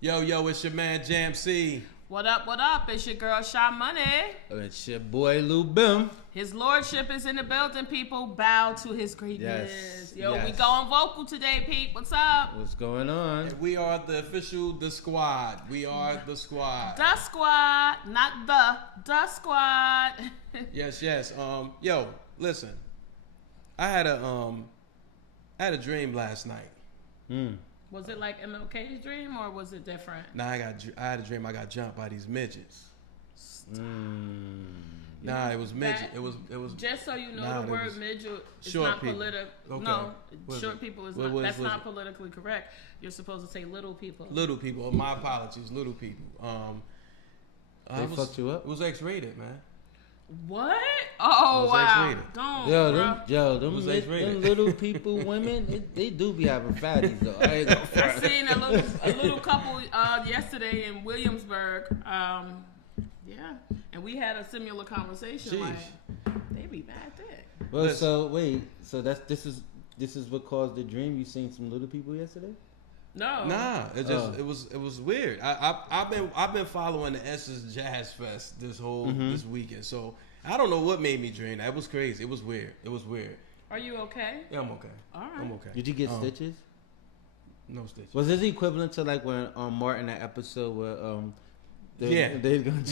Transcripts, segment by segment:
Yo, it's your man Jam C. What up? It's your girl Sha Money. It's your boy Lou Bim. His lordship is in the building, people. Bow to his greatness. Yes, Yo, yes. we going vocal today, Pete. What's up? What's going on? And we are the official The Squad. We are The Squad. The Squad, not the Squad. Yes. Yo, listen. I had a dream last night. Was it like MLK's dream or was it different? Nah, I had a dream I got jumped by these midgets. Nah, it was midget. It was. Just so you know, nah, the word midget is short not people. political. Okay. No, What short is it? people is What not. That's is not it? politically correct. You're supposed to say little people. Little people. My apologies. Little people. They fucked you up? It was X-rated, man. What? Oh, It was wow. X-rated. Don't, Them was X-rated. little people, women, they do be having fatties though. I ain't gonna I front. seen a little couple yesterday in Williamsburg. Yeah, and we had a similar conversation. Jeez. Like, they be bad thick. Well, Listen. so wait, so this is what caused the dream. You seen some little people yesterday? No. Nah, it was weird. I've been following the Essence Jazz Fest this weekend. So I don't know what made me dream that. It was crazy. It was weird. Are you okay? Yeah, I'm okay. All right. I'm okay. Did you get stitches? No stitches. Was this equivalent to like when Martin that episode where Yeah. they gonna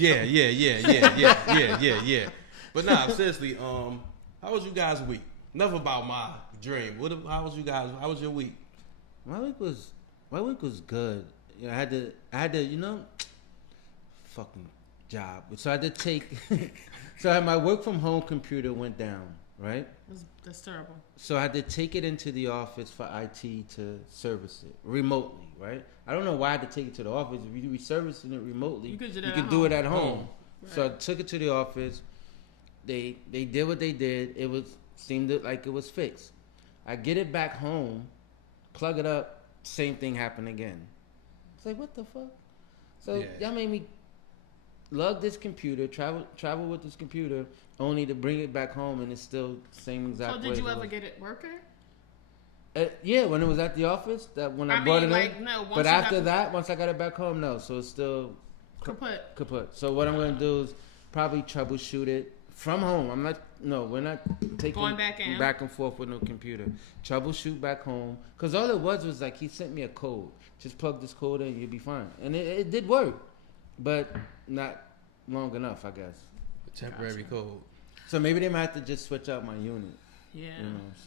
Yeah. But nah, seriously, how was you guys' week? Enough about my dream. How was you guys? How was your week? My week was good. I had to, fucking job. So I had to take. So my work from home computer went down, right? That's terrible. So I had to take it into the office for IT to service it remotely, right? I don't know why I had to take it to the office. If you servicing it remotely, You could do it at home. Right. So I took it to the office. They did what they did. Seemed like it was fixed. I get it back home, plug it up. Same thing happened again. It's like, what the fuck? So y'all made me lug this computer, travel with this computer, only to bring it back home, and it's still same exact way. So did you ever get it working? Yeah, when it was at the office, that when I brought it in. No, but after that, once I got it back home, no. So it's still kaput. So what I'm gonna do is probably troubleshoot it from home. We're not taking going back and forth with no computer. Troubleshoot back home. Because all it was like he sent me a code. Just plug this code in, you'll be fine. And it did work. But not long enough, I guess. Temporary code. So maybe they might have to just switch out my unit. Yeah.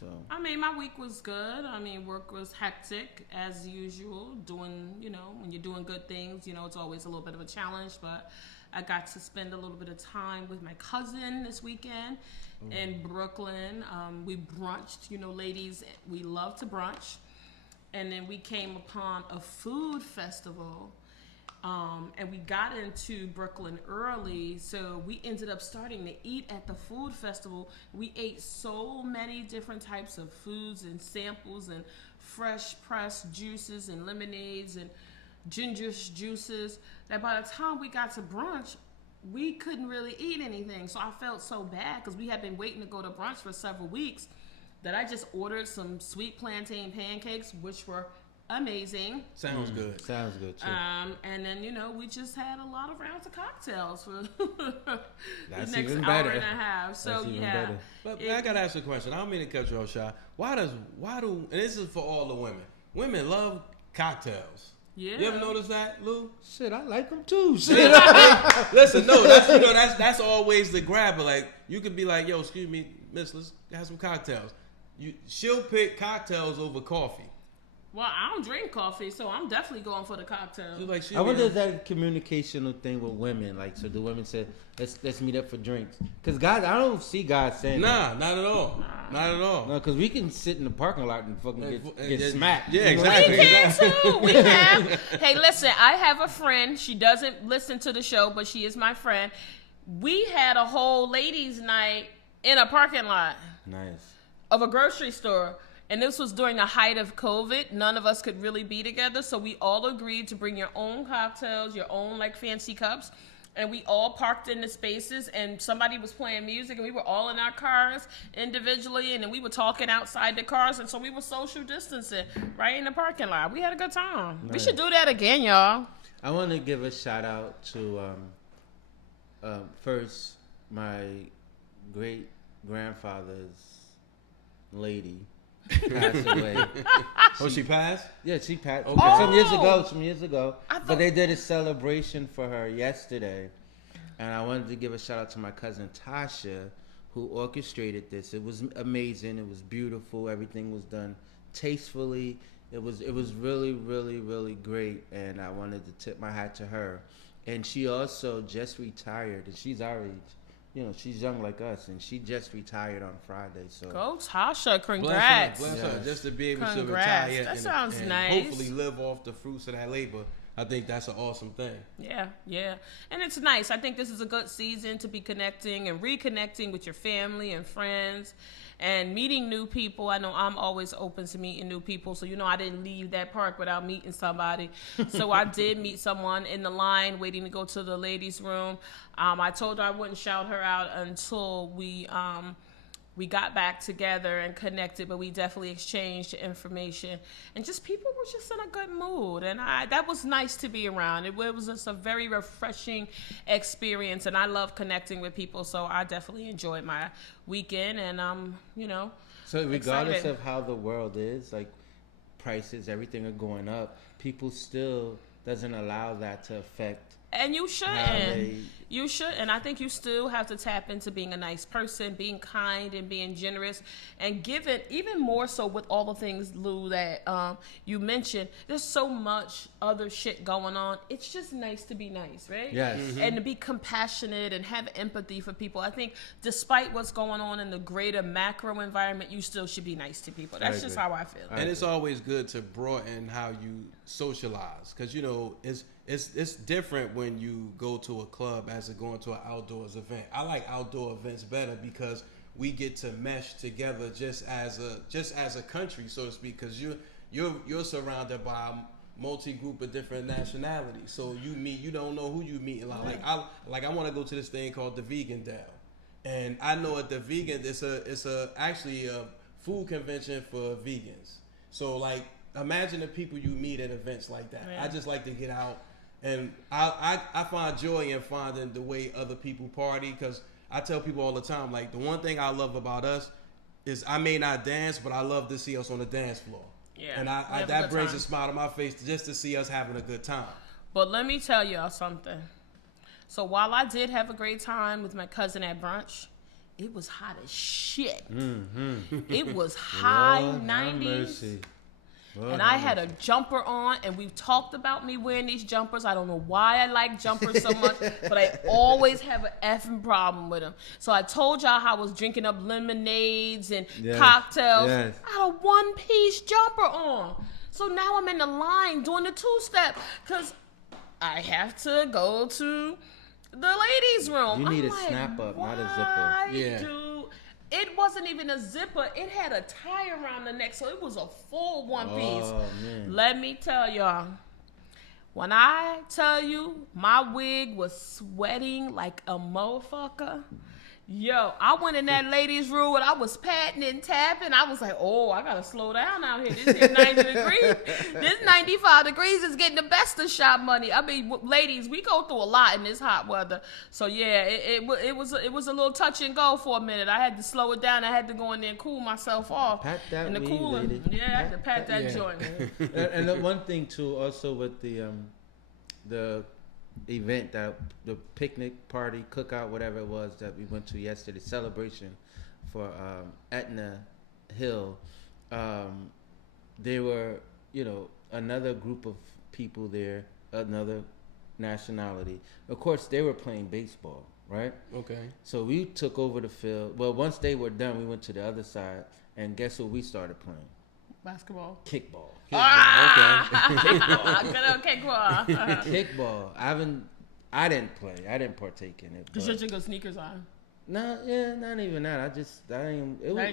So. I mean, my week was good. I mean, work was hectic as usual. Doing, when you're doing good things, it's always a little bit of a challenge. But I got to spend a little bit of time with my cousin this weekend in Brooklyn. We brunched, ladies, we love to brunch. And then we came upon a food festival. And we got into Brooklyn early, so we ended up starting to eat at the food festival. We ate so many different types of foods and samples and fresh pressed juices and lemonades and ginger juices that by the time we got to brunch, we couldn't really eat anything. So I felt so bad because we had been waiting to go to brunch for several weeks that I just ordered some sweet plantain pancakes, which were amazing. Sounds good. Sounds good too. And then we just had a lot of rounds of cocktails for the next even hour better. and a half. So That's even yeah. better. But I gotta ask you a question. I don't mean to cut you off, Shy. Why do and this is for all the women. Women love cocktails. Yeah. You ever notice that, Lou? Shit, I like them too. Listen, no, that's always the grabber. Like you could be like, yo, excuse me, miss, let's have some cocktails. She'll pick cocktails over coffee. Well, I don't drink coffee, so I'm definitely going for the cocktail. Like I wonder if that communicational thing with women, like, so the women said, let's meet up for drinks. Because guys, I don't see guys saying that. Not at all. Not at all. No, because we can sit in the parking lot and fucking get smacked. Yeah, You know what exactly. I'm We saying? can too. We have. Hey, listen, I have a friend. She doesn't listen to the show, but she is my friend. We had a whole ladies' night in a parking lot Nice. of a grocery store. And this was during the height of COVID. None of us could really be together. So we all agreed to bring your own cocktails, your own like fancy cups. and we all parked in the spaces, and somebody was playing music, and we were all in our cars individually, and then we were talking outside the cars, and so we were social distancing right in the parking lot. We had a good time. Nice. We should do that again, y'all. I want to give a shout out to first my great grandfather's lady passed away. She passed? Yeah, she passed. Okay. Some years ago. But they did a celebration for her yesterday. And I wanted to give a shout out to my cousin Tasha, who orchestrated this. It was amazing. It was beautiful. Everything was done tastefully. It was really, really, really great. And I wanted to tip my hat to her. And she also just retired, and she's our age. You know, she's young like us, and she just retired on Friday. So go, Tasha! Congrats. Bless her. Just to be able to retire. That sounds and nice. Hopefully, live off the fruits of that labor. I think that's an awesome thing. Yeah, and it's nice. I think this is a good season to be connecting and reconnecting with your family and friends, and meeting new people. I know I'm always open to meeting new people, so I didn't leave that park without meeting somebody. So I did meet someone in the line waiting to go to the ladies' room. I told her I wouldn't shout her out until we got back together and connected, but we definitely exchanged information, and just people were just in a good mood, and that was nice to be around. It was just a very refreshing experience, and I love connecting with people, so I definitely enjoyed my weekend, and so regardless excited. of how the world is, like prices, everything are going up, people still doesn't allow that to affect. And you shouldn't. You should. And I think you still have to tap into being a nice person, being kind and being generous, and give it even more so with all the things, Lou, that you mentioned. There's so much other shit going on. It's just nice to be nice, right? Yes. Mm-hmm. And to be compassionate and have empathy for people. I think despite what's going on in the greater macro environment, you still should be nice to people. That's just how I feel. And it's always good to broaden how you socialize, because it's different when you go to a club as going to an outdoors event. I like outdoor events better because we get to mesh together just as a country, so to speak, because you're surrounded by a multi-group of different nationalities. So you don't know who you meet. I want to go to this thing called the Vegan Dell, and I know at the vegan it's actually a food convention for vegans. So imagine the people you meet at events like that. Yeah. I just like to get out. And I find joy in finding the way other people party, because I tell people all the time, the one thing I love about us is I may not dance, but I love to see us on the dance floor. Yeah, and that brings a smile to my face just to see us having a good time. But let me tell y'all something. So while I did have a great time with my cousin at brunch, it was hot as shit. Mm-hmm. It was high 90s. And I had a jumper on, and we've talked about me wearing these jumpers. I don't know why I like jumpers so much, but I always have an effing problem with them. So I told y'all how I was drinking up lemonades and cocktails. Yes. I had a one-piece jumper on. So now I'm in the line doing the two-step because I have to go to the ladies' room. You need a snap-up, not a zipper. Yeah. It wasn't even a zipper. It had a tie around the neck, so it was a full one piece. Oh, man. Let me tell y'all, when I tell you my wig was sweating like a motherfucker, yo, I went in that ladies' room and I was patting and tapping. I was like, oh, I gotta slow down out here. This is 90 degrees. This 95 degrees is getting the best of shop money. I mean, ladies, we go through a lot in this hot weather. So yeah, it was a little touch and go for a minute. I had to slow it down. I had to go in there and cool myself off. Pat that in the weed, cooler. lady. Yeah, I had to pat that joint. And the one thing too, also with the event, that the picnic party, cookout, whatever it was that we went to yesterday, celebration for Etna Hill, there were another group of people there, another nationality. Of course, they were playing baseball, right? Okay. So we took over the field. Well, once they were done, we went to the other side, and guess what we started playing? Basketball. Kickball. Okay. Kickball. Kickball. I didn't play. I didn't partake in it. Cause you got sneakers on. No, not even that.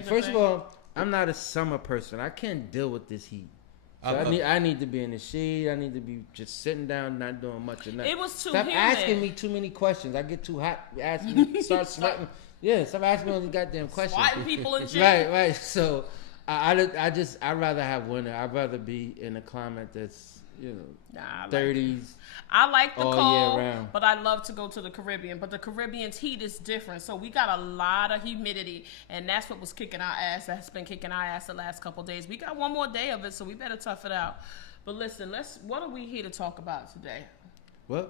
First of all, I'm not a summer person. I can't deal with this heat. So I need to be in the shade. I need to be just sitting down, not doing much of nothing. It was too Stop humid. asking me too many questions. I get too hot. Asking me, start sweating. Yeah, stop asking me all these goddamn questions. Swatting people and shit. Right. So I'd rather have winter. I'd rather be in a climate that's 30s. I like the all cold, year round. but I love to go to the Caribbean. But the Caribbean's heat is different, so we got a lot of humidity, and that's what was kicking our ass. That's been kicking our ass the last couple of days. We got one more day of it, so we better tough it out. But listen, what are we here to talk about today? Well,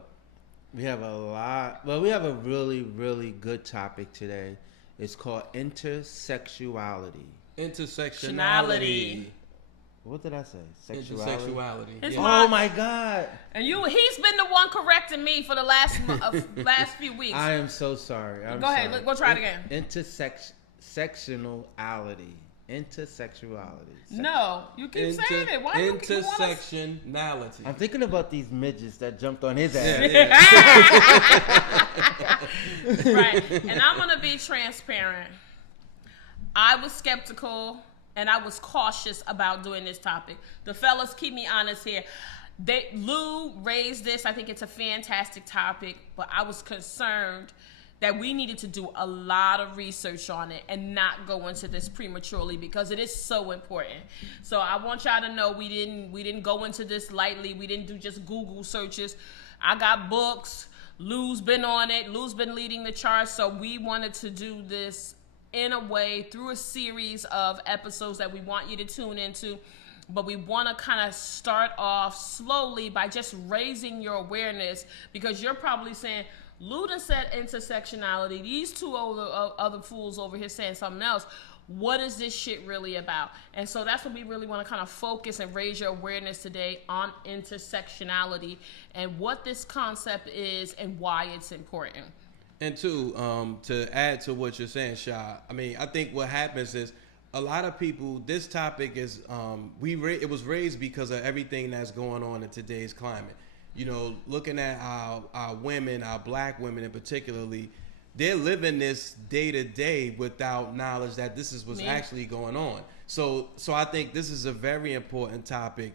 we have a lot. Well, we have a really, really good topic today. It's called intersectionality. Intersectionality. What did I say? Sexuality. Yeah. Oh my God! And he's been the one correcting me for the last few weeks. I am so sorry. Go ahead. We'll try it again. Intersectionality. No, you keep saying it. Why you intersectionality? I'm thinking about these midgets that jumped on his ass. Yeah. Right. And I'm gonna be transparent. I was skeptical. And I was cautious about doing this topic. The fellas, keep me honest here. Lou raised this. I think it's a fantastic topic, but I was concerned that we needed to do a lot of research on it and not go into this prematurely because it is so important. So I want y'all to know we didn't go into this lightly. We didn't do just Google searches. I got books. Lou's been on it. Lou's been leading the charge. So we wanted to do this in a way through a series of episodes that we want you to tune into, but we want to kind of start off slowly by just raising your awareness, because you're probably saying, Lou done said intersectionality, these two other fools over here saying something else. What is this shit really about? And so that's what we really want to kind of focus and raise your awareness today on intersectionality and what this concept is and why it's important. And two, to add to what you're saying, Sha, I mean, I think what happens is a lot of people, this topic is, it was raised because of everything that's going on in today's climate. Looking at our women, our black women in particularly, they're living this day to day without knowledge that this is what's actually going on. So I think this is a very important topic,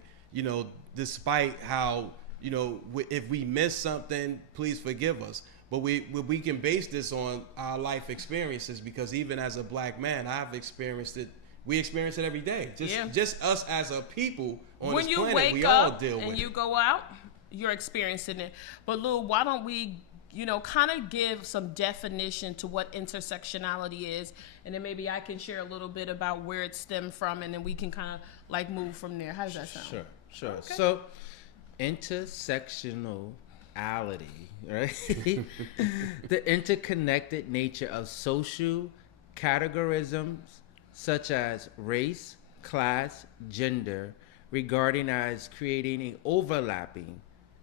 despite how, if we miss something, please forgive us. But we can base this on our life experiences, because even as a black man, I've experienced it. We experience it every day. Just us as a people on this planet, we all deal with it. When you go out, you're experiencing it. But Lou, why don't we, kind of give some definition to what intersectionality is, and then maybe I can share a little bit about where it stemmed from, and then we can kind of move from there. How does that sound? Sure. Okay. So, intersectionality, right? The interconnected nature of social categorisms such as race, class, gender, regarding as creating an overlapping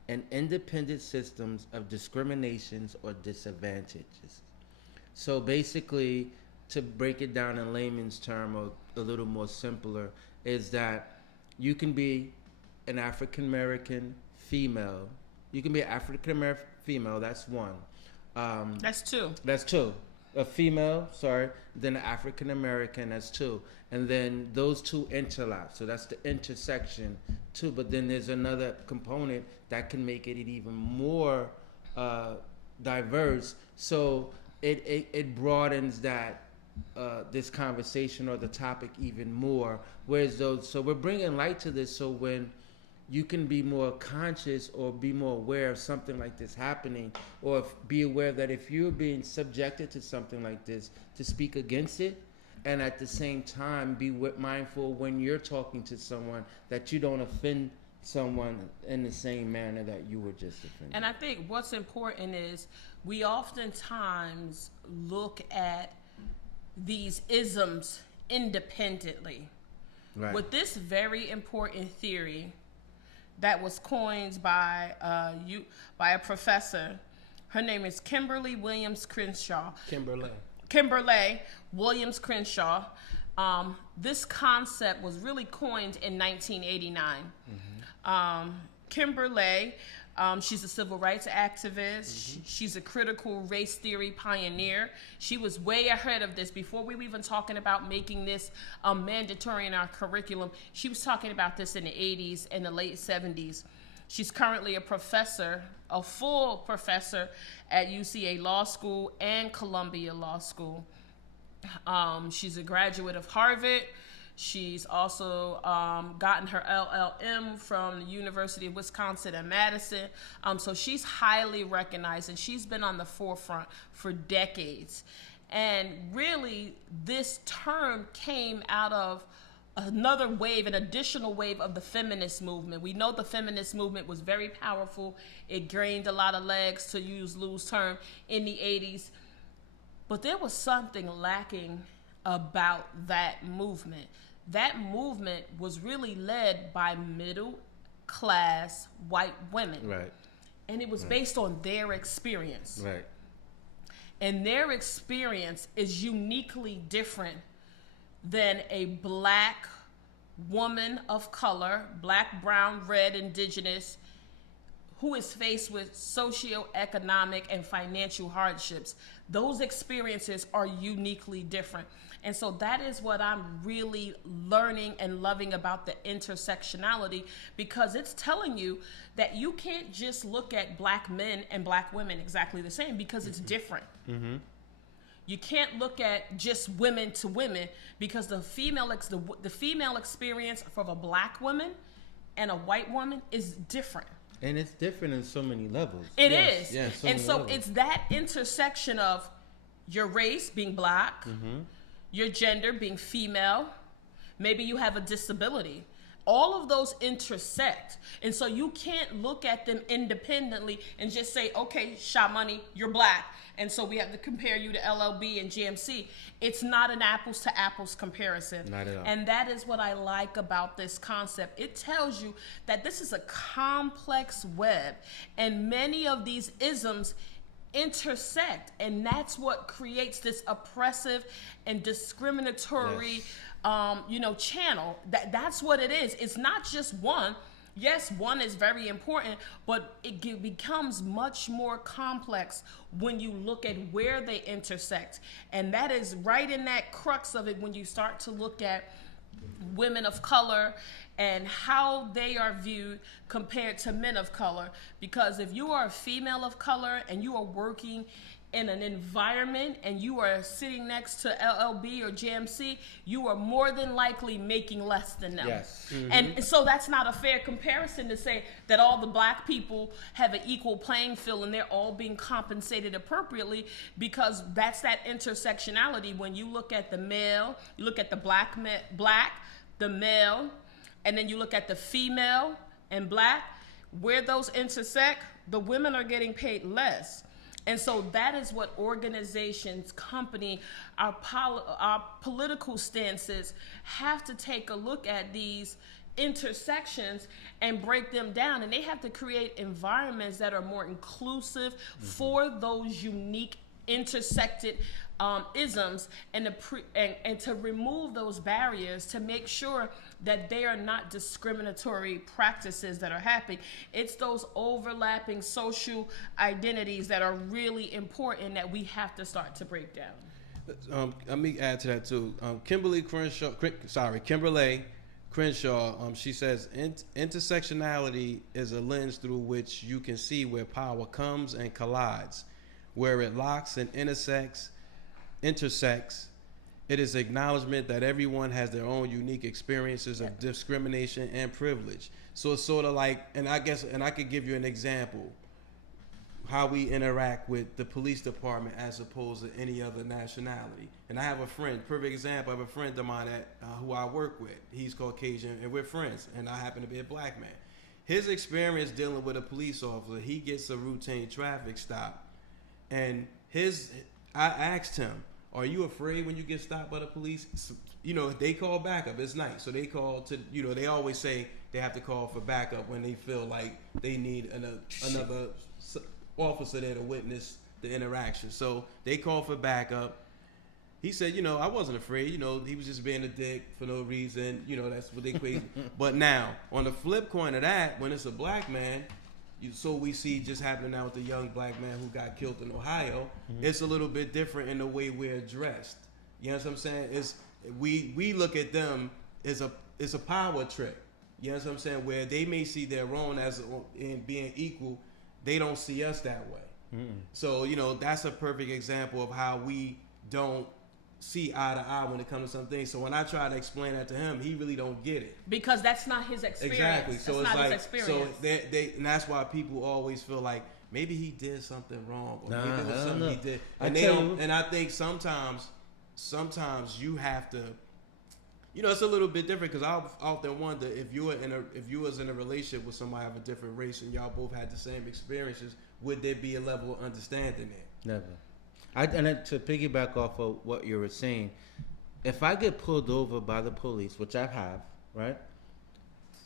and independent systems of discriminations or disadvantages. So basically, to break it down in layman's term or a little more simpler, is that you can be an African American female. You can be an African American female. That's one. That's two. That's two. A female, then an African American. That's two. And then those two interlap. So that's the intersection too. But then there's another component that can make it even more diverse. So it broadens that this conversation or the topic even more. So we're bringing light to this. So when you can be more conscious or be more aware of something like this happening, or be aware that if you're being subjected to something like this, to speak against it, and at the same time be mindful when you're talking to someone that you don't offend someone in the same manner that you were just offended. And I think what's important is we oftentimes look at these isms independently. Right. With this very important theory that was coined by a professor. Her name is Kimberle Williams Crenshaw. Kimberle Williams Crenshaw. This concept was really coined in 1989. Mm-hmm. Kimberle She's a civil rights activist. She's a critical race theory pioneer. She was way ahead of this before we were even talking about making this mandatory in our curriculum. She was talking about this in the 80s and the late 70s. She's currently a professor, a full professor at UCA Law School and Columbia Law School. She's a graduate of Harvard. She's also gotten her LLM from the University of Wisconsin at Madison. So she's highly recognized, and she's been on the forefront for decades. And really, this term came out of another wave, an additional wave of the feminist movement. We know the feminist movement was very powerful. It gained a lot of legs, to use Lou's term, in the 80s. But there was something lacking about that movement. That movement was really led by middle class white women. Right. And it was based on their experience. Right. And their experience is uniquely different than a black woman of color, black, brown, red, indigenous, who is faced with socioeconomic and financial hardships. Those experiences are uniquely different. And so that is what I'm really learning and loving about the intersectionality, because it's telling you that you can't just look at black men and black women exactly the same, because it's different. Mm-hmm. You can't look at just women to women, because the female experience for a black woman and a white woman is different. And it's different in so many levels. It is. Yes, and so it's that intersection of your race being black, your gender being female, maybe you have a disability. All of those intersect. And so you can't look at them independently and just say, okay, Shamani, you're black, and so we have to compare you to LLB and GMC. It's not an apples to apples comparison. Not at all. And that is what I like about this concept. It tells you that this is a complex web, and many of these isms intersect, and that's what creates this oppressive and discriminatory channel. That's what it is. It's not just one. Yes, one is very important, but it becomes much more complex when you look at where they intersect. And that is right in that crux of it when you start to look at women of color and how they are viewed compared to men of color. Because if you are a female of color and you are working in an environment and you are sitting next to LLB or GMC, you are more than likely making less than them. Yes. Mm-hmm. And so that's not a fair comparison to say that all the black people have an equal playing field and they're all being compensated appropriately, because that's that intersectionality. When you look at the male, you look at the black, the male, and then you look at the female and black, where those intersect, the women are getting paid less. And so that is what organizations, company, our political stances have to take a look at, these intersections and break them down. And they have to create environments that are more inclusive for those unique intersected isms, and to remove those barriers, to make sure that they are not discriminatory practices that are happening. It's those overlapping social identities that are really important that we have to start to break down. Let me add to that too. Kimberle Crenshaw, she says, intersectionality is a lens through which you can see where power comes and collides, where it locks and intersects. It is acknowledgement that everyone has their own unique experiences of discrimination and privilege. So it's sort of like, and I could give you an example, how we interact with the police department as opposed to any other nationality. And I have a friend, perfect example, I have a friend of mine who I work with. He's Caucasian and we're friends, and I happen to be a black man. His experience dealing with a police officer, he gets a routine traffic stop, and I asked him, are you afraid when you get stopped by the police? They call backup. It's nice. So they call to, they always say they have to call for backup when they feel like they need another officer there to witness the interaction. So they call for backup. He said, I wasn't afraid. He was just being a dick for no reason. That's what they crazy. But now, on the flip coin of that, when it's a black man, so we see just happening now with the young black man who got killed in Ohio. It's a little bit different in the way we're addressed. You know what I'm saying? It's we look at them as a power trip. You know what I'm saying? Where they may see their own as in being equal, they don't see us that way. So that's a perfect example of how we don't see eye to eye when it comes to some things. So when I try to explain that to him, he really don't get it because that's not his experience. Exactly. So that's it's not like his experience. so they and that's why people always feel like maybe he did something wrong or maybe it was something he did. And they don't. And I think sometimes you have to. It's a little bit different because I often wonder if you was in a relationship with somebody of a different race and y'all both had the same experiences, would there be a level of understanding there? Never. And to piggyback off of what you were saying, if I get pulled over by the police, which I have, right?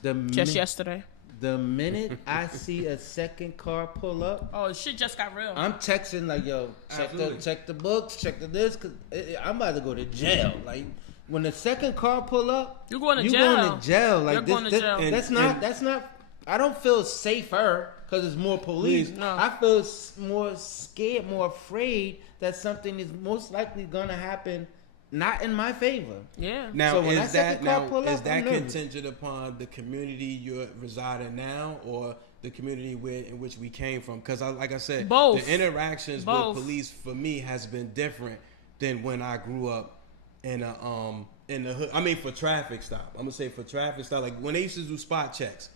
Yesterday. The minute I see a second car pull up, oh, shit just got real. I'm texting like, yo, check the books, check the this, cause I'm about to go to jail. Like when the second car pull up, you're going to jail. Going to jail. Like you're going to jail. That's not. I don't feel safer because there's more police. No. I feel more scared, more afraid that something is most likely gonna happen, not in my favor. Yeah. Now so is that contingent upon the community you're residing now, or the community in which we came from? Because like I said, both. The interactions with police for me has been different than when I grew up in the hood. I mean, for traffic stop. I'm gonna say for traffic stop. Like when they used to do spot checks.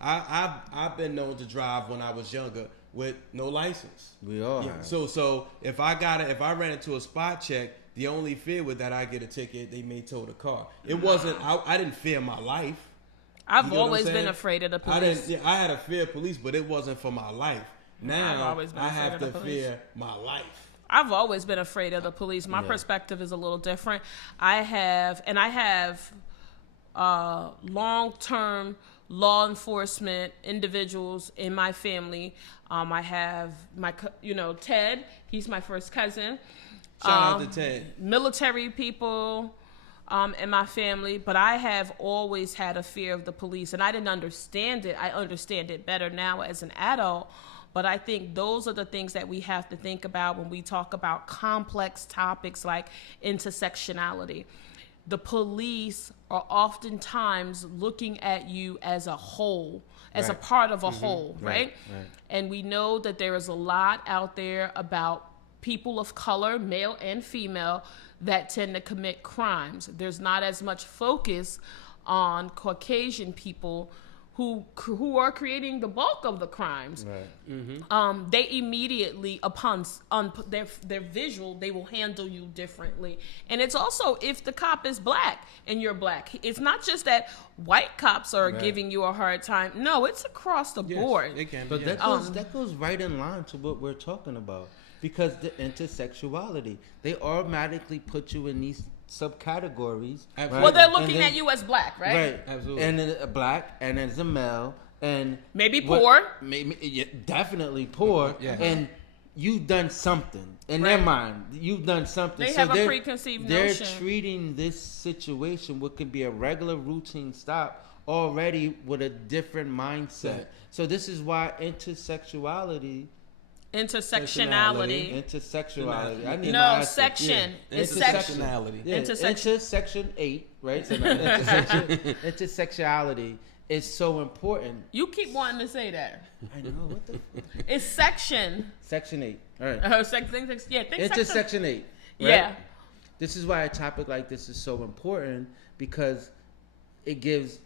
I've been known to drive when I was younger with no license. We all have. So if I ran into a spot check, the only fear was that I get a ticket, they may tow the car. It wasn't. I didn't fear my life. I've always been afraid of the police. I had a fear of police, but it wasn't for my life. Now I have to fear my life. I've always been afraid of the police. My perspective is a little different. I have long-term law enforcement individuals in my family. I have Ted. He's my first cousin. Shout out to Ted. Military people in my family, but I have always had a fear of the police, and I didn't understand it. I understand it better now as an adult, but I think those are the things that we have to think about when we talk about complex topics like intersectionality. The police are oftentimes looking at you as a whole, as a part of a whole, right? And we know that there is a lot out there about people of color, male and female, that tend to commit crimes. There's not as much focus on Caucasian people who are creating the bulk of the crimes. They immediately, upon their visual, they will handle you differently. And it's also if the cop is black and you're black. It's not just that white cops are giving you a hard time. No, it's across the board. It can but that goes right in line to what we're talking about. Because the intersexuality, they automatically put you in these subcategories. Right? Well, they're looking at you as black, right? Right, absolutely. And then a black, and as a male, and maybe poor. Definitely poor. And you've done something in their mind. You've done something. They have a preconceived notion. They're treating this situation, what could be a regular routine stop, already with a different mindset. So this is why intersectionality. I need section. Intersectionality. Intersection 8, right? So intersectionality is so important. You keep wanting to say that. I know, what the It's section. Section 8. All right. Intersection 8. Right? Yeah. This is why a topic like this is so important, because it gives,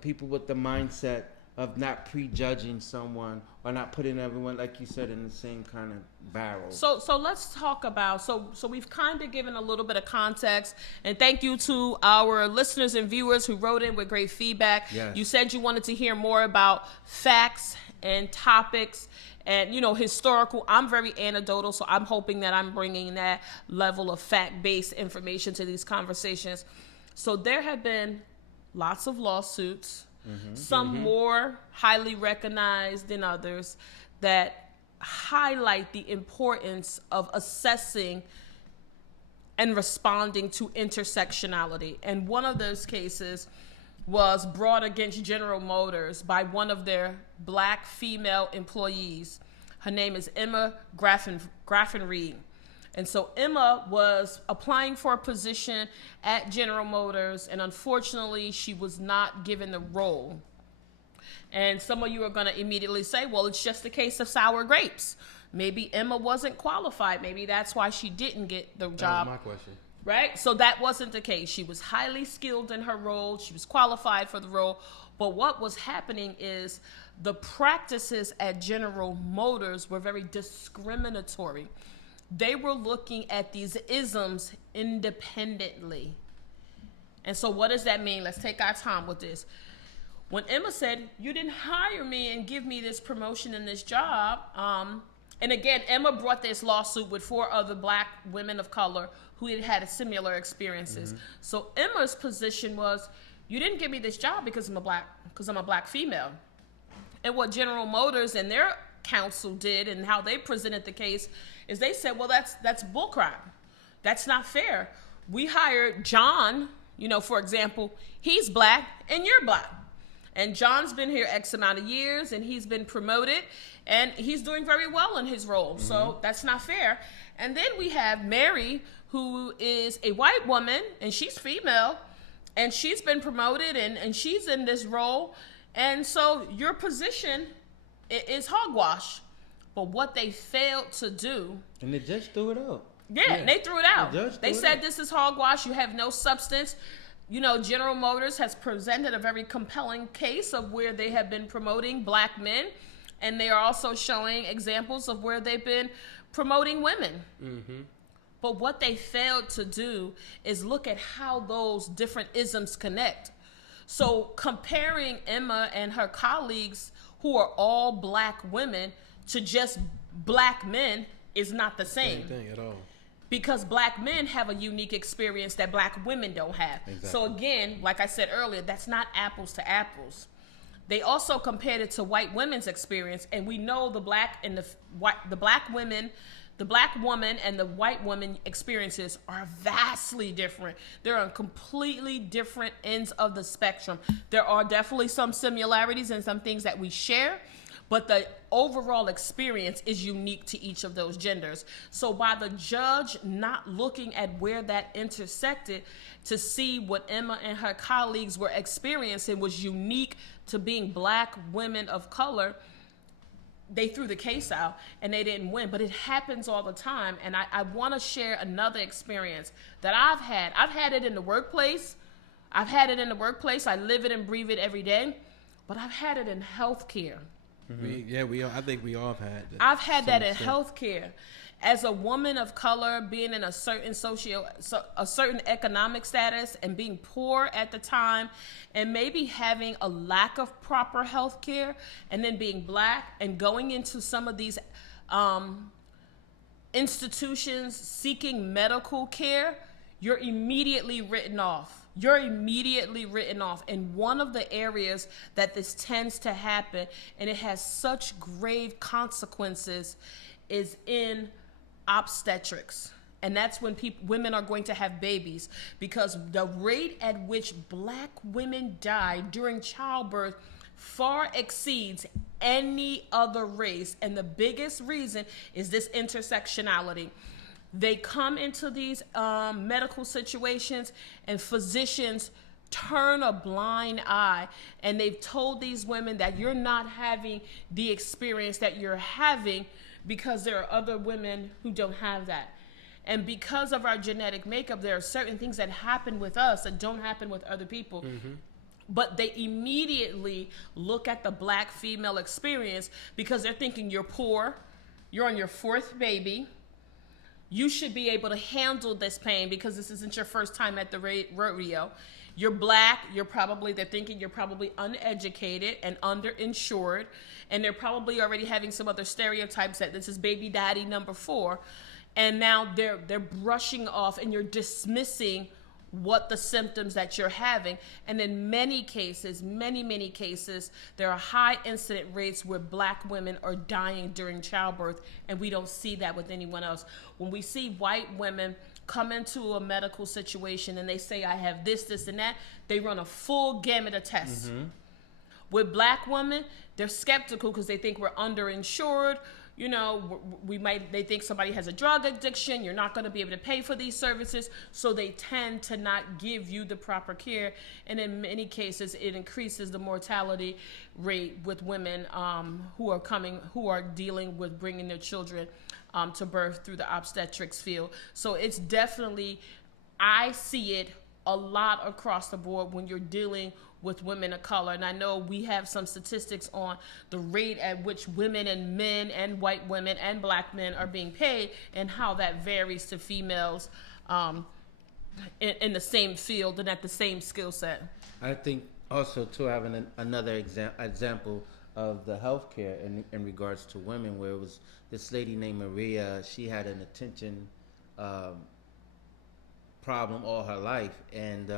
people with the mindset of not prejudging someone or not putting everyone, like you said, in the same kind of barrel. So let's talk about, so we've kind of given a little bit of context, and thank you to our listeners and viewers who wrote in with great feedback. Yes. You said you wanted to hear more about facts and topics and, historical. I'm very anecdotal, so I'm hoping that I'm bringing that level of fact-based information to these conversations. So there have been lots of lawsuits, some more highly recognized than others, that highlight the importance of assessing and responding to intersectionality. And one of those cases was brought against General Motors by one of their black female employees. Her name is Emma Graffenried. And so Emma was applying for a position at General Motors, and unfortunately, she was not given the role. And some of you are going to immediately say, well, it's just a case of sour grapes. Maybe Emma wasn't qualified. Maybe that's why she didn't get the job. That was my question. Right? So that wasn't the case. She was highly skilled in her role. She was qualified for the role. But what was happening is the practices at General Motors were very discriminatory. They were looking at these isms independently. And so what does that mean? Let's take our time with this. When Emma said, you didn't hire me and give me this promotion in this job, and again, Emma brought this lawsuit with 4 other black women of color who had had similar experiences. Mm-hmm. So Emma's position was, you didn't give me this job because I'm a black female. And what General Motors and their counsel did and how they presented the case is they said, well, that's bullcrap. That's not fair. We hired John, for example, he's black and you're black. And John's been here X amount of years and he's been promoted and he's doing very well in his role. Mm-hmm. So that's not fair. And then we have Mary, who is a white woman and she's female and she's been promoted and she's in this role. And so your position is hogwash. But what they failed to do... And the judge threw it out. Yeah, they threw it out. They said this is hogwash. You have no substance. General Motors has presented a very compelling case of where they have been promoting black men. And they are also showing examples of where they've been promoting women. Mm-hmm. But what they failed to do is look at how those different isms connect. So comparing Emma and her colleagues, who are all black women, to just black men is not the same. Same thing at all. Because black men have a unique experience that black women don't have. Exactly. So again, like I said earlier, that's not apples to apples. They also compared it to white women's experience, and we know the black woman and the white woman experiences are vastly different. They're on completely different ends of the spectrum. There are definitely some similarities and some things that we share, but the overall experience is unique to each of those genders. So by the judge not looking at where that intersected to see what Emma and her colleagues were experiencing was unique to being black women of color, they threw the case out and they didn't win. But it happens all the time. And I want to share another experience that I've had. I've had it in the workplace. I live it and breathe it every day. But I've had it in healthcare. Mm-hmm. I think we all have had that. I've had that in healthcare. As a woman of color, being in a certain economic status and being poor at the time, and maybe having a lack of proper health care, and then being black and going into some of these institutions seeking medical care, you're immediately written off. And one of the areas that this tends to happen, and it has such grave consequences, is in obstetrics. And that's when women are going to have babies, because the rate at which black women die during childbirth far exceeds any other race. And the biggest reason is this intersectionality. They come into these medical situations and physicians turn a blind eye, and they've told these women that you're not having the experience that you're having because there are other women who don't have that. And because of our genetic makeup, there are certain things that happen with us that don't happen with other people. Mm-hmm. But they immediately look at the black female experience because they're thinking you're poor, you're on your 4th baby, you should be able to handle this pain because this isn't your first time at the rodeo. You're black, they're thinking you're probably uneducated and underinsured, and they're probably already having some other stereotypes that this is baby daddy number 4. And now they're brushing off, and you're dismissing what the symptoms that you're having. And in many cases, many cases, there are high incident rates where black women are dying during childbirth, and we don't see that with anyone else. When we see white women come into a medical situation and they say, I have this, and that, they run a full gamut of tests. With black women, they're skeptical because they think we're underinsured. You know, they think somebody has a drug addiction. You're not going to be able to pay for these services. So they tend to not give you the proper care. And in many cases, it increases the mortality rate with women who are dealing with bringing their children to birth through the obstetrics field. So it's definitely, I see it a lot across the board when you're dealing with women of color. And I know we have some statistics on the rate at which women and men and white women and black men are being paid and how that varies to females in the same field and at the same skill set. I think also too, having another example of the healthcare in regards to women, where it was this lady named Maria. She had an attention problem all her life, and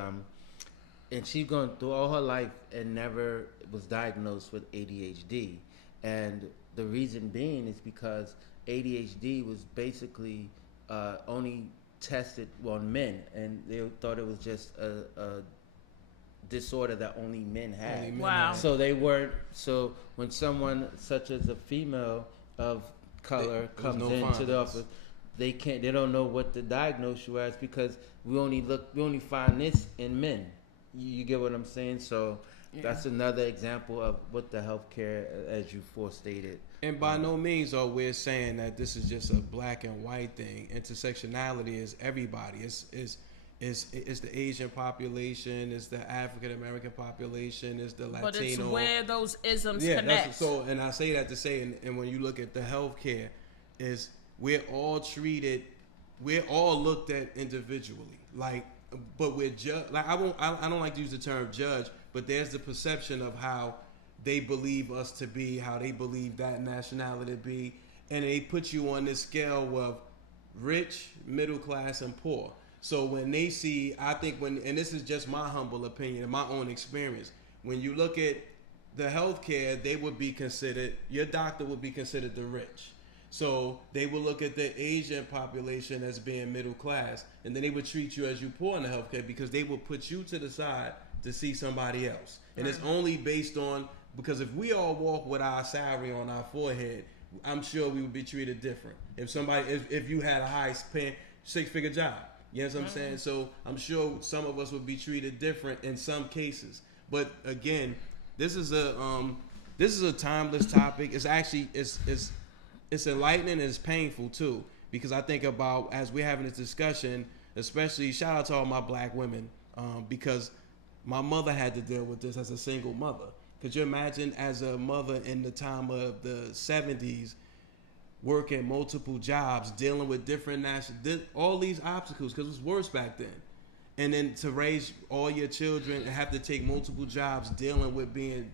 she's gone through all her life and never was diagnosed with ADHD. And the reason being is because ADHD was basically only tested on men, and they thought it was just a disorder that only men had. Wow. So they weren't. So when someone such as a female of color comes into the office, they don't know what to diagnose you as, because we only find this in men. You get what I'm saying? So that's another example of what the healthcare, as you forestated. And by no means are we saying that this is just a black and white thing. Intersectionality is everybody. It's the Asian population, it's the African American population, it's the Latino. But it's where those isms connect. So, and I say that to say, and when you look at the healthcare, is we're all looked at individually. Like, but we're like I don't like to use the term judge, but there's the perception of how they believe us to be, how they believe that nationality to be, and they put you on this scale of rich, middle class, and poor. So when they see, I think and this is just my humble opinion and my own experience, when you look at the healthcare, they would be considered, your doctor would be considered the rich. So they will look at the Asian population as being middle class, and then they would treat you as you poor in the healthcare, because they will put you to the side to see somebody else. And it's only based on, because if we all walk with our salary on our forehead, I'm sure we would be treated different. If you had a high paying 6-figure job, you know what I'm saying? So I'm sure some of us would be treated different in some cases. But again, this is a timeless topic. It's actually it's enlightening and it's painful too, because I think about, as we're having this discussion, especially shout out to all my black women, because my mother had to deal with this as a single mother. Could you imagine as a mother in the time of the 70s, working multiple jobs, dealing with different all these obstacles, because it was worse back then. And then to raise all your children and have to take multiple jobs, dealing with being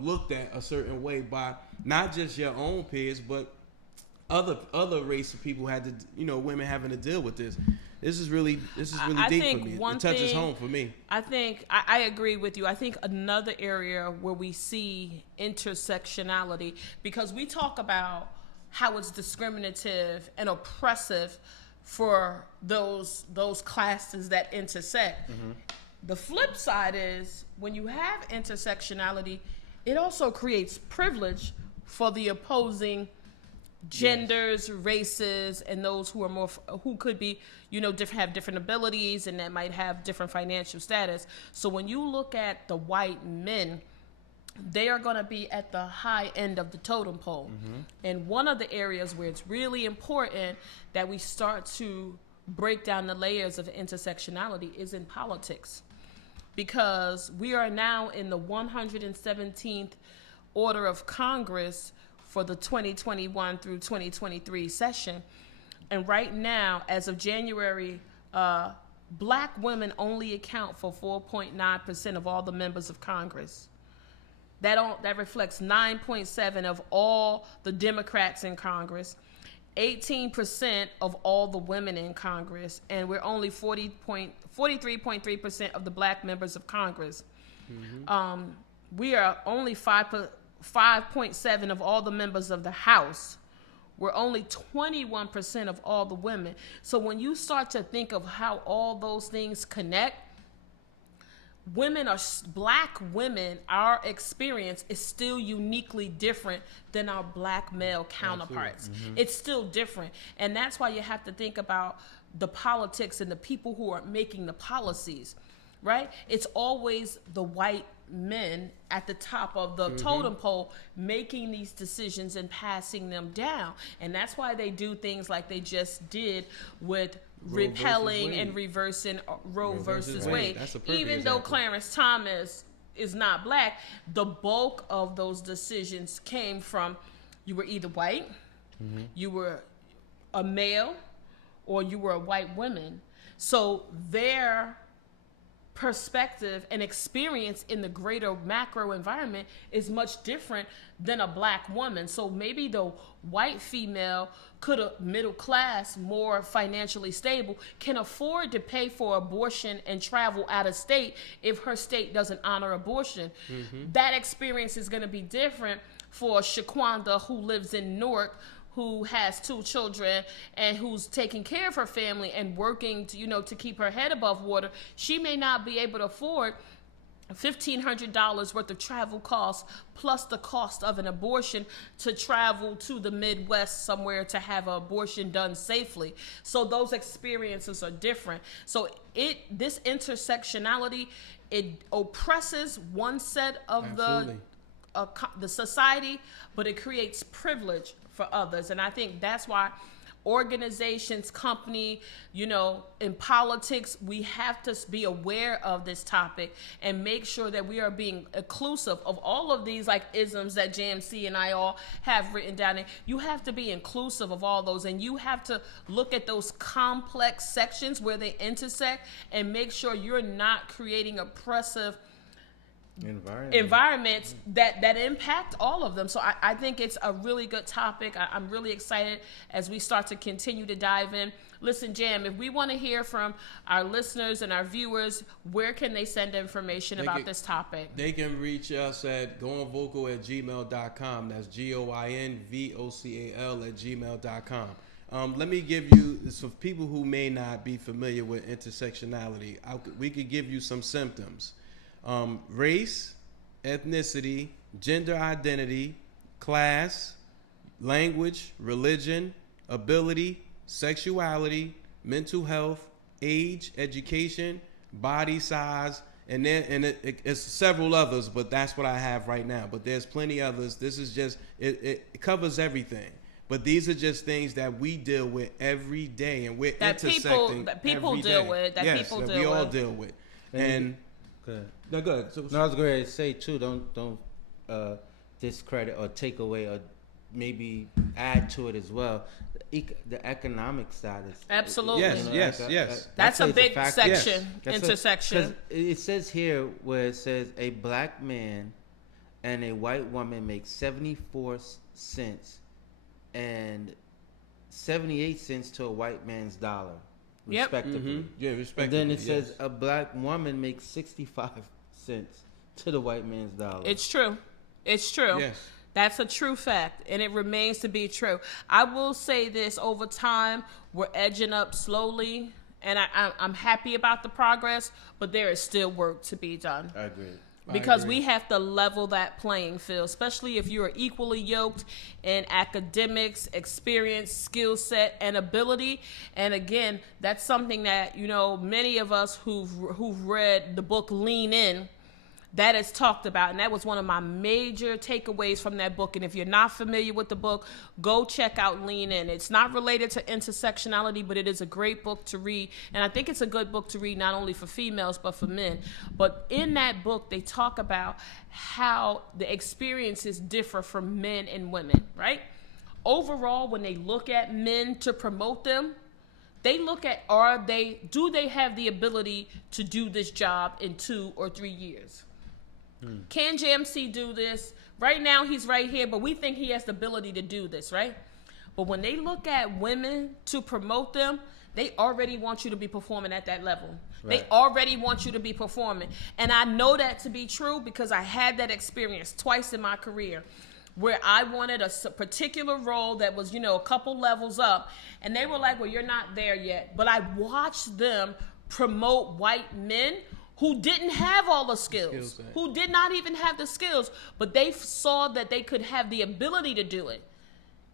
looked at a certain way by not just your own peers, but other race of people had to, women having to deal with this. This is really deep for me. It touches home for me. I think I agree with you. I think another area where we see intersectionality, because we talk about how it's discriminative and oppressive for those classes that intersect. Mm-hmm. The flip side is, when you have intersectionality, it also creates privilege for the opposing genders, races, and those who are who could be, have different abilities and that might have different financial status. So when you look at the white men, they are going to be at the high end of the totem pole. Mm-hmm. And one of the areas where it's really important that we start to break down the layers of intersectionality is in politics, because we are now in the 117th order of Congress for the 2021 through 2023 session. And right now, as of January, black women only account for 4.9% of all the members of Congress. That reflects 9.7% of all the Democrats in Congress, 18% of all the women in Congress, and we're only 43.3% of the black members of Congress. Mm-hmm. We are only 5.7% of all the members of the House, we're only 21% of all the women. So when you start to think of how all those things connect, black women, our experience is still uniquely different than our black male counterparts. It's still different. And that's why you have to think about the politics and the people who are making the policies, right? It's always the white men at the top of the totem pole making these decisions and passing them down. And that's why they do things like they just did with repelling and reversing Roe versus Wade. Even though Clarence Thomas is not black, the bulk of those decisions came from, you were either white, you were a male, or you were a white woman. So their perspective and experience in the greater macro environment is much different than a black woman. So maybe the white female could have, middle class, more financially stable, can afford to pay for abortion and travel out of state if her state doesn't honor abortion. That experience is going to be different for Shaquanda, who lives in Newark, who has 2 children and who's taking care of her family and working to, to keep her head above water. She may not be able to afford $1,500 worth of travel costs plus the cost of an abortion to travel to the Midwest somewhere to have an abortion done safely. So those experiences are different. So this intersectionality, it oppresses one set of the society, but it creates privilege for others. And I think that's why organizations, company, in politics, we have to be aware of this topic and make sure that we are being inclusive of all of these like isms that JMC and I all have written down. You have to be inclusive of all those, and you have to look at those complex sections where they intersect and make sure you're not creating oppressive environments that impact all of them. So I think it's a really good topic. I'm really excited as we start to continue to dive in. Listen, Jam, if we want to hear from our listeners and our viewers, where can they send information about this topic? They can reach us at goingvocal@gmail.com. That's GOINVOCAL@gmail.com. Let me give you, for people who may not be familiar with intersectionality, we could give you some symptoms. Race, ethnicity, gender identity, class, language, religion, ability, sexuality, mental health, age, education, body size, and it's several others, but that's what I have right now. But there's plenty others. This is just, it covers everything. But these are just things that we deal with every day, and we're intersecting that people every deal day. with, that yes, people that deal we with. all deal with. And no, go ahead. No, I was going to say too. Don't discredit or take away or maybe add to it as well. The economic status. Absolutely. Yes. That's a big section. Yes. Intersection. It says here where it says a black man and a white woman make 74 cents and 78 cents to a white man's dollar. Respectively. Yeah, respectively. And then it says a black woman makes 65 cents to the white man's dollar. It's true. Yes. That's a true fact, and it remains to be true. I will say this, over time, we're edging up slowly, and I'm happy about the progress, but there is still work to be done. I agree. Because we have to level that playing field, especially if you are equally yoked in academics, experience, skill set, and ability. And again, that's something that, many of us who've read the book Lean In, that is talked about, and that was one of my major takeaways from that book. And if you're not familiar with the book, go check out Lean In. It's not related to intersectionality, but it is a great book to read, and I think it's a good book to read not only for females but for men. But in that book, they talk about how the experiences differ for men and women, right? Overall, when they look at men to promote them, they look at, do they have the ability to do this job in 2 or 3 years? Can JMC do this? Right now he's right here, but we think he has the ability to do this, right? But when they look at women to promote them, they already want you to be performing at that level. Right. They already want you to be performing. And I know that to be true because I had that experience twice in my career. where I wanted a particular role that was, you know, a couple levels up. And they were like, well, you're not there yet. But I watched them promote white men who didn't have all the skills, who did not even have the skills, but they saw that they could have the ability to do it.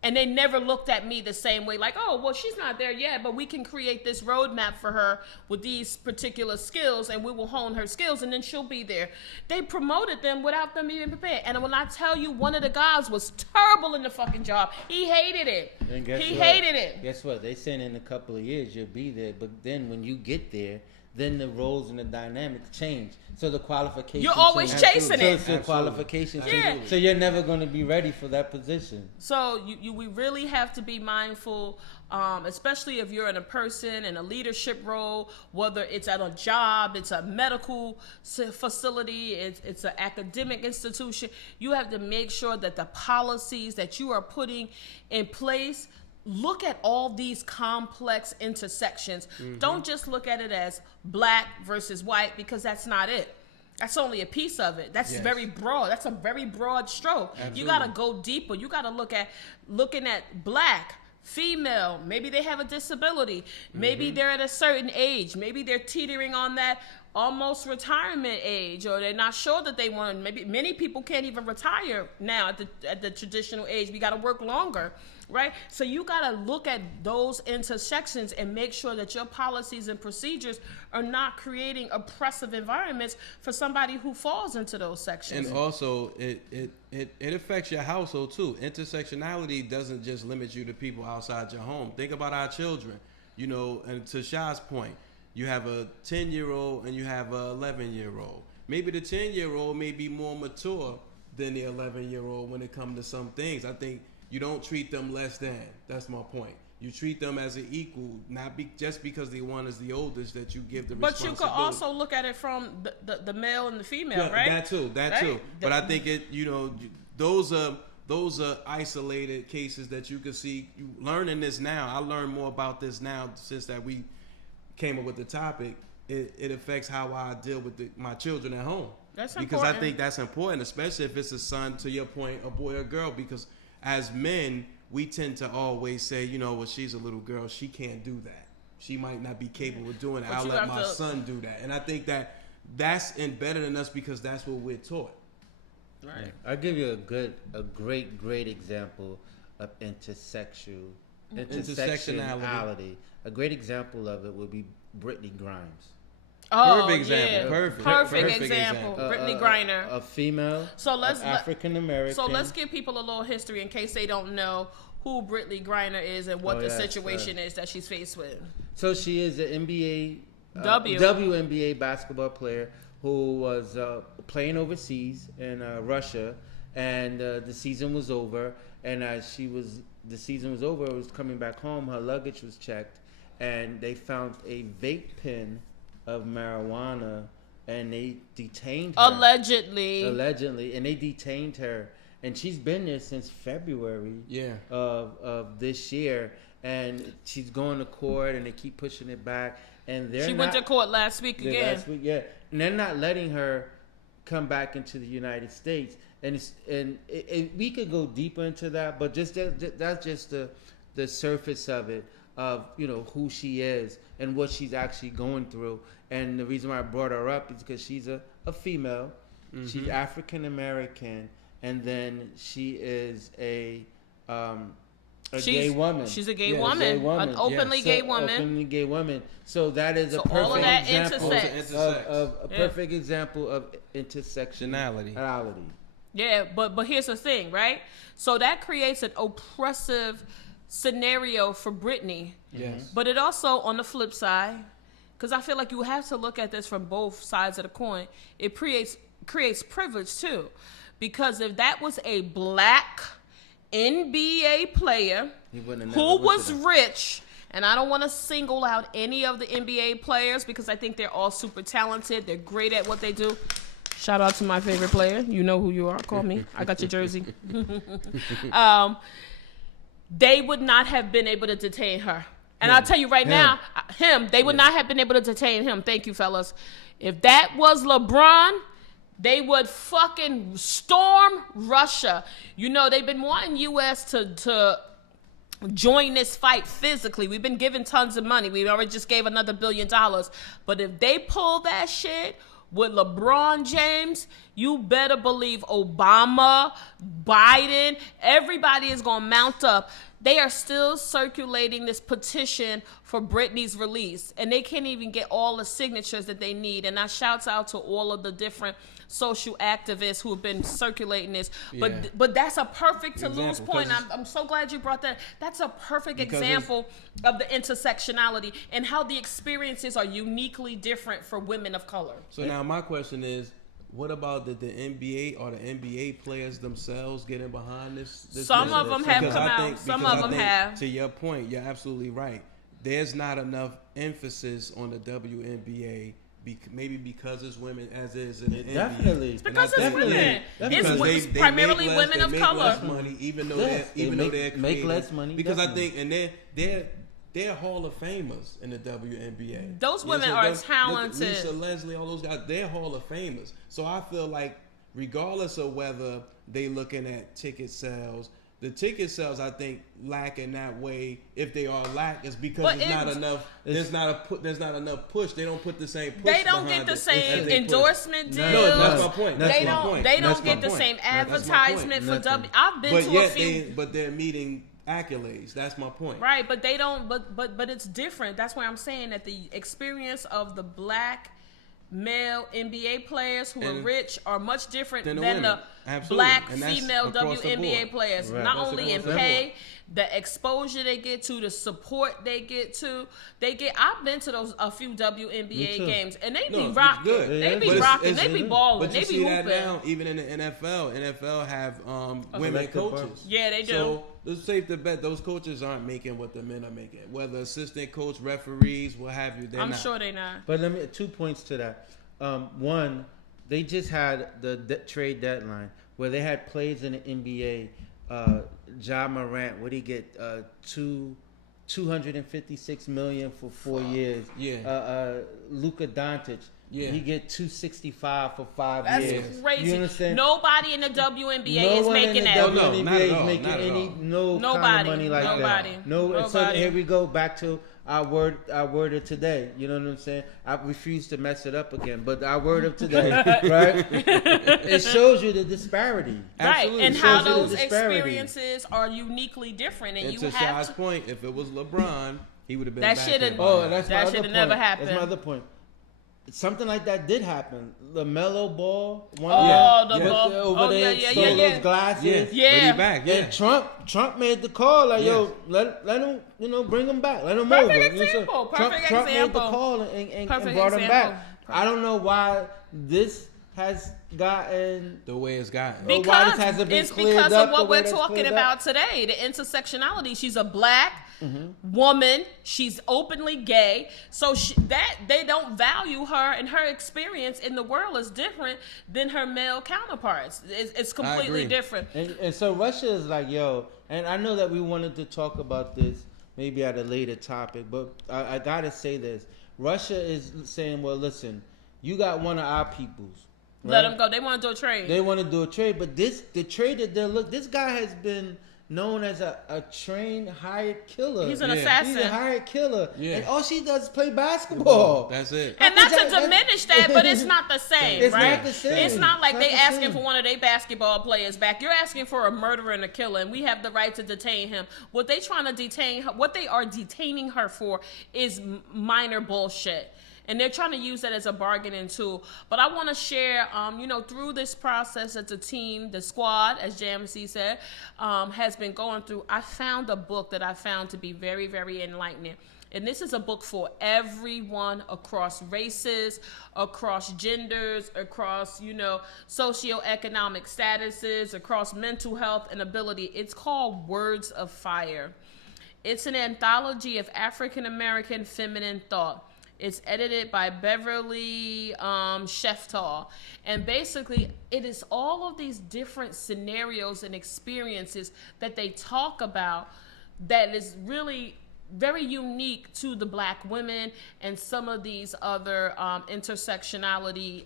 And they never looked at me the same way, like, oh, well, she's not there yet, but we can create this roadmap for her with these particular skills, and we will hone her skills, and then she'll be there. They promoted them without them even prepared. And when I tell you, one of the guys was terrible in the fucking job. He hated it. Hated it. Guess what? They saying in a couple of years you'll be there, but then when you get there, then the roles and the dynamics change. So the qualifications. You're always chasing it. So the qualifications change. Yeah. So you're never going to be ready for that position. So we really have to be mindful, especially if you're in a person in a leadership role, whether it's at a job, it's a medical facility, it's an academic institution. You have to make sure that the policies that you are putting in place look at all these complex intersections. Don't just look at it as black versus white, because that's not it. That's only a piece of it. That's very broad. That's a very broad stroke. Absolutely. You got to go deeper. You got to looking at black, female, maybe they have a disability, maybe they're at a certain age, maybe they're teetering on that almost retirement age, or they're not sure that they want. Maybe many people can't even retire now at the traditional age. We got to work longer, right? So you got to look at those intersections and make sure that your policies and procedures are not creating oppressive environments for somebody who falls into those sections. And also, it affects your household too. Intersectionality doesn't just limit you to people outside your home. Think about our children, you know, and to Shah's point, you have a 10-year-old and you have a 11-year-old. Maybe the 10-year-old may be more mature than the 11-year-old when it comes to some things. I think you don't treat them less than. That's my point. You treat them as an equal, just because the one is the oldest that you give the responsibility. But you could also look at it from the male and the female, right? That too. But I think those are isolated cases that you can see. You learning this now. I learn more about this now since that we came up with the topic. It affects how I deal with my children at home. That's because important. I think that's important, especially if it's a son, to your point, a boy or girl. Because as men, we tend to always say, you know, well, she's a little girl, she can't do that. She might not be capable of doing it. I'll let my son do that. And I think that's embedded in us because that's what we're taught. Right. I'll give you a great example of intersectionality. A great example of it would be Brittney Grimes. Oh, perfect example. Yeah. Perfect example. Brittney Griner. A female, African American. So let's give people a little history in case they don't know who Brittney Griner is and what the situation is that she's faced with. So she is an WNBA basketball player who was playing overseas in Russia, and the season was over. And as the season was over, it was coming back home. Her luggage was checked, and they found a vape pen of marijuana, and they detained her. Allegedly, and they detained her, and she's been there since February of this year, and she's going to court, and they keep pushing it back, and she went to court last week again. And they're not letting her come back into the United States, and we could go deeper into that, but that's just the surface of it, of, you know, who she is and what she's actually going through. And the reason why I brought her up is because she's a female, she's African American, and then she is a gay woman. She's a gay woman, an openly gay woman. Openly gay woman. So that is a perfect example of intersectionality. Yeah, but here's the thing, right? So that creates an oppressive scenario for Brittney. Yes. But it also, on the flip side, because I feel like you have to look at this from both sides of the coin, it creates privilege too. Because if that was a black NBA player who was rich, and I don't want to single out any of the NBA players because I think they're all super talented, they're great at what they do. Shout out to my favorite player. You know who you are. Call me. I got your jersey. They would not have been able to detain her. And I'll tell you right now, they would not have been able to detain him. Thank you, fellas. If that was LeBron, they would fucking storm Russia. You know, they've been wanting U.S. to join this fight physically. We've been giving tons of money. We already just gave another $1 billion. But if they pull that shit with LeBron James, you better believe Obama, Biden, everybody is going to mount up. They are still circulating this petition for Brittney's release, and they can't even get all the signatures that they need. And I shouts out to all of the different social activists who have been circulating this. But that's a perfect to lose point. I'm so glad you brought that. That's a perfect example of the intersectionality and how the experiences are uniquely different for women of color. So now my question is, what about the NBA or the NBA players themselves getting behind this? Some of them have come out. Some of them have. To your point, you're absolutely right. There's not enough emphasis on the WNBA, maybe because it's women as is in the NBA. Definitely. It's because it's women. It's primarily women of color. Less money, even though they're make less money. Because definitely. I think, and they're Hall of Famers in the WNBA. Those women are talented. Lisa Leslie, all those guys, they're Hall of Famers. So I feel like regardless of whether they looking at ticket sales, the ticket sales I think lack in that way. If they are lack, is because there's not enough. There's not enough push. They don't put the same push. They don't get the same endorsement deals. No, that's my point. They don't get the same advertisement for W. I've been to a few. But they're meeting accolades. That's my point. Right, but they don't. But it's different. That's why I'm saying that the experience of the black male NBA players who are rich are much different than the black female WNBA players. Right. Not only in pay, the exposure they get to, the support they get to. I've been to a few WNBA games, and they be rocking. They be rocking. They be balling. They be hooping. That now, even in the NFL. NFL have women coaches. Yeah, they do. So it's safe to bet those coaches aren't making what the men are making. Whether assistant coach, referees, what have you, I'm sure they're not. But let me 2 points to that. One, they just had the trade deadline where they had players in the NBA. Ja Morant, what did he get? $256 million for 4 years. Yeah. Luka Doncic. Yeah. He get $265 for 5 years. That's crazy. You understand? Nobody in the WNBA is making that. WNBA is making any kind of money like that. Nobody. So here we go back to our word of today. You know what I'm saying? I refuse to mess it up again, but our word of today, right? It shows you the disparity, right? And how those experiences are uniquely different. And to Shai's point, if it was LeBron, he would have been. That should have. That should have never happened. That's my other point. Something like that did happen. LaMelo Ball, the ball over there, stole those glasses. Yeah. But he back. Yeah. And Trump made the call like, yo, let him, bring him back, let him over. Perfect example. Trump made the call and brought him back. I don't know why this has gotten the way it's gotten. Because it's because of what we're talking about today, the intersectionality. She's a black woman. She's openly gay. So that they don't value her, and her experience in the world is different than her male counterparts. It's completely different. And so Russia is like, yo, and I know that we wanted to talk about this maybe at a later topic, but I gotta say this. Russia is saying, well, listen, you got one of our peoples. Right? Let them go. They want to do a trade. But the trade that this guy has been known as a trained hired killer. He's an assassin. He's a hired killer. Yeah. And all she does is play basketball. That's it. And not to diminish that, but it's not the same, it's right? Not the same. It's not like they asking for one of their basketball players back. You're asking for a murderer and a killer, and we have the right to detain him. What they are detaining her for is minor bullshit. And they're trying to use that as a bargaining tool. But I want to share, through this process that the team, the squad, as JMC said, has been going through, I found a book that I found to be very, very enlightening. And this is a book for everyone across races, across genders, across, socioeconomic statuses, across mental health and ability. It's called Words of Fire. It's an anthology of African-American feminine thought. It's edited by Beverly Sheftal. And basically, it is all of these different scenarios and experiences that they talk about that is really very unique to the black women and some of these other intersectionality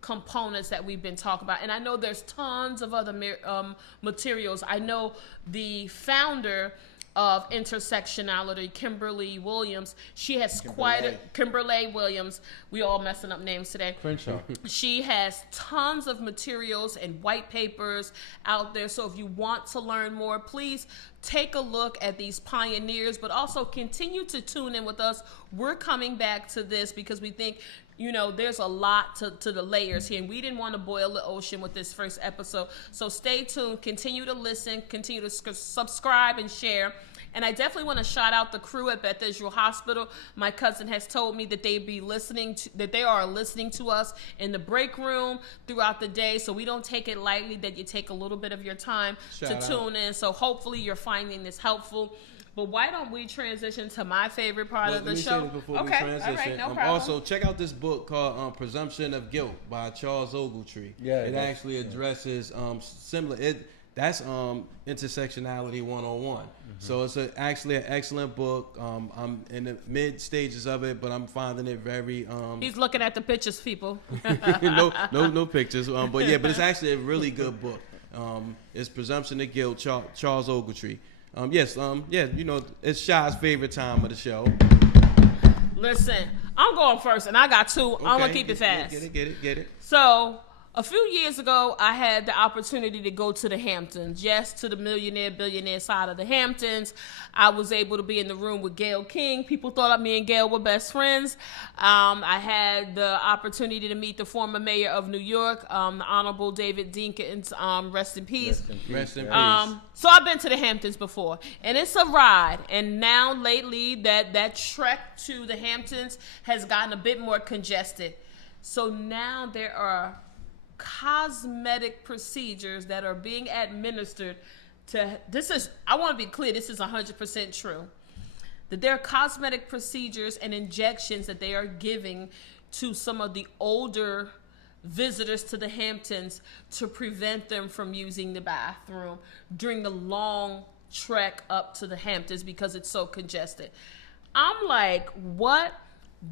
components that we've been talking about. And I know there's tons of other materials. I know the founder of intersectionality, Kimberle Williams, she has Kimberle Williams, we all messing up names today. Crenshaw. She has tons of materials and white papers out there. So if you want to learn more, please take a look at these pioneers, but also continue to tune in with us. We're coming back to this because we think, you know, there's a lot to the layers here, and we didn't want to boil the ocean with this first episode. So stay tuned, continue to listen, continue to subscribe and share. And I definitely want to shout out the crew at Beth Israel Hospital. My cousin has told me that they are listening to us in the break room throughout the day. So we don't take it lightly that you take a little bit of your time to tune in. So hopefully you're finding this helpful. But why don't we transition to my favorite part of the show? Before we transition. All right, no problem. Also, check out this book called Presumption of Guilt by Charles Ogletree. Yeah, it actually addresses similar. That's Intersectionality 101. So it's actually an excellent book. I'm in the mid stages of it, but I'm finding it very. He's looking at the pictures, people. no pictures. But it's actually a really good book. It's Presumption of Guilt, Charles Ogletree. It's Shy's favorite time of the show. Listen, I'm going first, and I got two. Okay. I'm going to keep it fast. Get it. So, a few years ago, I had the opportunity to go to the Hamptons. Yes, to the billionaire side of the Hamptons. I was able to be in the room with Gayle King. People thought me and Gayle were best friends. I had the opportunity to meet the former mayor of New York, the Honorable David Dinkins. Rest in peace. Rest in peace. So I've been to the Hamptons before, and it's a ride. And now lately, that trek to the Hamptons has gotten a bit more congested. So now there are cosmetic procedures that are being administered to I want to be clear, this is 100% true, that there are cosmetic procedures and injections that they are giving to some of the older visitors to the Hamptons to prevent them from using the bathroom during the long trek up to the Hamptons because it's so congested. I'm like, what?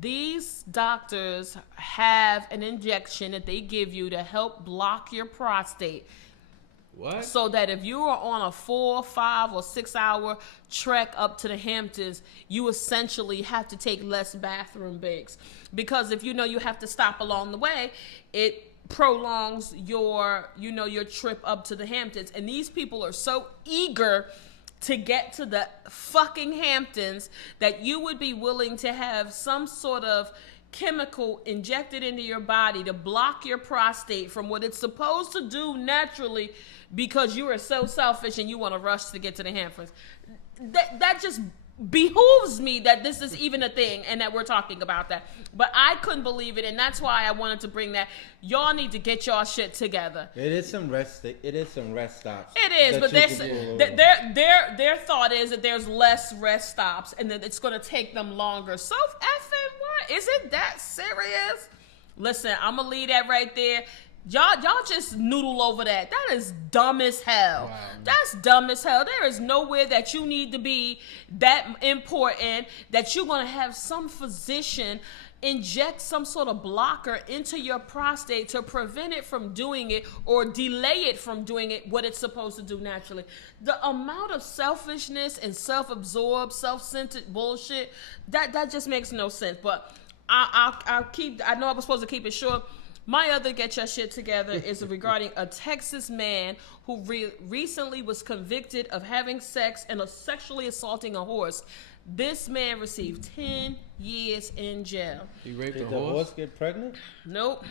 These doctors have an injection that they give you to help block your prostate. What? So that if you are on a 4, 5, or 6 hour trek up to the Hamptons, you essentially have to take less bathroom breaks. Because if you have to stop along the way, it prolongs your trip up to the Hamptons. And these people are so eager to get to the fucking Hamptons that you would be willing to have some sort of chemical injected into your body to block your prostate from what it's supposed to do naturally because you are so selfish and you want to rush to get to the Hamptons. That just behooves me that this is even a thing and that we're talking about that. But I couldn't believe it, and that's why I wanted to bring that. Y'all need to get y'all shit together. It is some rest stops. It is, but their thought is that there's less rest stops and that it's going to take them longer. So effing what? Is it that serious? Listen, I'm gonna leave that right there. Y'all just noodle over that. That is dumb as hell. Wow. That's dumb as hell. There is nowhere that you need to be that important that you're going to have some physician inject some sort of blocker into your prostate to prevent it from doing it or delay it from doing it what it's supposed to do naturally. The amount of selfishness and self-absorbed, self-centered bullshit, that just makes no sense. But I'll keep, I know I was supposed to keep it short. My other get your shit together is regarding a Texas man who recently was convicted of having sex and sexually assaulting a horse. This man received 10 years in jail. He raped Did a the horse? horse get pregnant? Nope.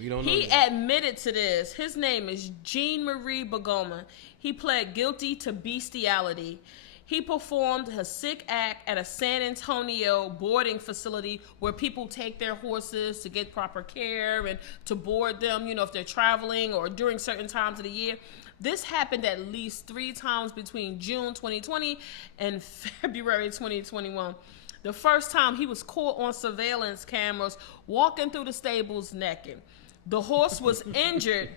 We don't know. He admitted to this. His name is Jean Marie Begoma. He pled guilty to bestiality. He performed a sick act at a San Antonio boarding facility where people take their horses to get proper care and to board them, if they're traveling or during certain times of the year. This happened at least 3 times between June 2020 and February 2021. The first time he was caught on surveillance cameras walking through the stables naked. The horse was injured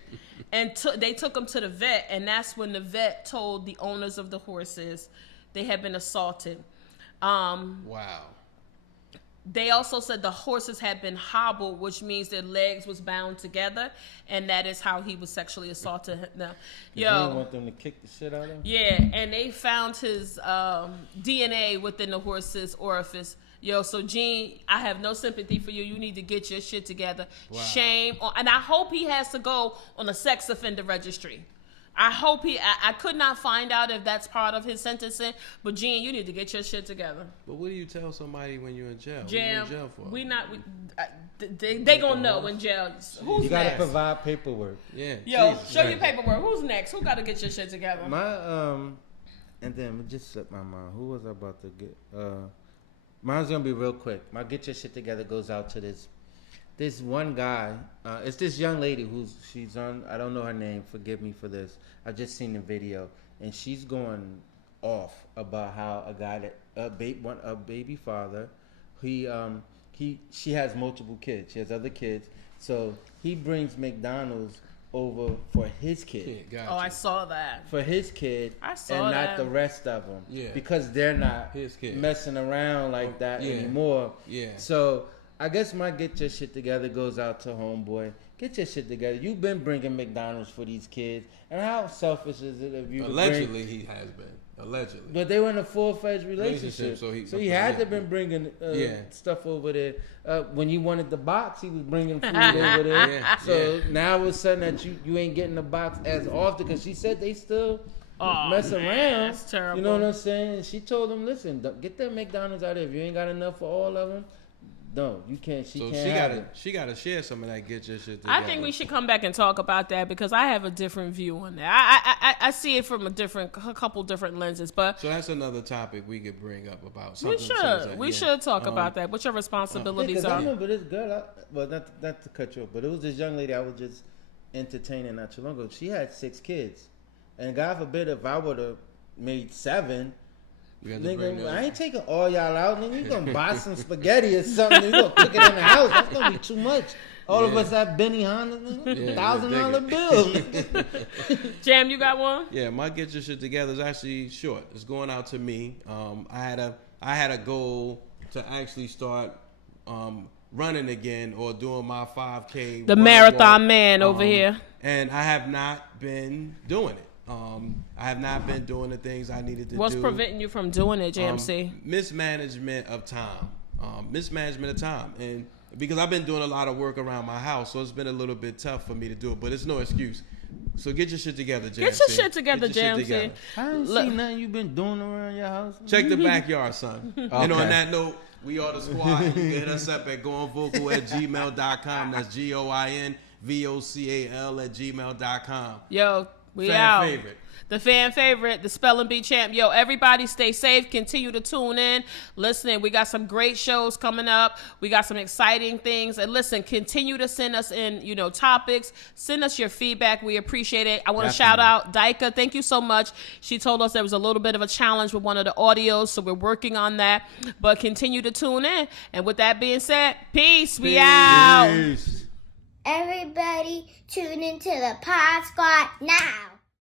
and they took him to the vet, and that's when the vet told the owners of the horses they had been assaulted. Wow. They also said the horses had been hobbled, which means their legs was bound together, and that is how he was sexually assaulted. Now, You don't want them to kick the shit out of him? yeah, and they found his DNA within the horse's orifice. Yo, so Gene, I have no sympathy for you. You need to get your shit together. Wow. Shame on, and I hope he has to go on a sex offender registry. I hope I could not find out if that's part of his sentencing, but Gene, you need to get your shit together. But what do you tell somebody when you're in jail? Jam, what are you in jail for? they gonna know in jail. Who's You gotta next? provide paperwork. Yeah. Yo, Jesus show Christ. your paperwork. Who's next? Who gotta get your shit together? And then it just slipped my mind. Who was I about to get? Mine's gonna be real quick. My get your shit together goes out to this one guy. It's this young lady she's on. I don't know her name. Forgive me for this. I just seen the video, and she's going off about how a guy that a baby father, she has multiple kids. She has other kids, so he brings McDonald's over for his kid. Yeah, gotcha. Oh, I saw that. For his kid, I saw and that. not the rest of them. Yeah. Because they're not His kid. messing around like that yeah. anymore. Yeah. So I guess my get your shit together goes out to homeboy. Get your shit together. You've been bringing McDonald's for these kids, and how selfish is it of you? Allegedly, he has been. Allegedly. But they were in a full-fledged relationship, so he had to been bringing stuff over there. When you wanted the box, he was bringing food over there. Yeah, So now it's sudden that you ain't getting the box as often, because she said they still mess around. That's terrible. You know what I'm saying? And she told him, listen, get that McDonald's out of there. If you ain't got enough for all of them, no, you can't. She gotta share some of that. Get your shit together. I think we should come back and talk about that because I have a different view on that. I see it from a couple different lenses, but So that's another topic we could bring up about. we something such as that. we Yeah. should talk about that. What your responsibilities I are? remember this girl. Not to cut you off, but it was this young lady I was just entertaining not too long ago. She had 6 kids, and God forbid if I would have made 7. We got to bring Nigga, those. I ain't taking all y'all out. Nigga, you gonna buy some spaghetti or something. You gonna cook it in the house. That's gonna be too much. All of us have Benny Hanna, nigga. $1,000 bill. Nigga. Jam, you got one? Yeah, my get your shit together is actually short. It's going out to me. I had a goal to actually start running again or doing my 5K. The marathon man over here. And I have not been doing it. I have not been doing the things I needed to do. What's preventing you from doing it, JMC? Mismanagement of time. And because I've been doing a lot of work around my house, so it's been a little bit tough for me to do it, but it's no excuse. So get your shit together, JMC. Get your shit together, Get your shit JMC. together. I ain't seen nothing you been doing around your house. Check the backyard, son. And on that note, we are the squad. You can hit us up at goingvocal@gmail.com. That's GOINVOCAL@gmail.com. Yo, we Fan out. favorite. The fan favorite, the spelling bee champ. Yo, everybody stay safe. Continue to tune in. Listen, we got some great shows coming up. We got some exciting things. And listen, continue to send us in, topics. Send us your feedback. We appreciate it. I want to shout out Dyka. Thank you so much. She told us there was a little bit of a challenge with one of the audios, so we're working on that. But continue to tune in. And with that being said, peace. We out. Peace. Everybody tune into the Pod Squad now.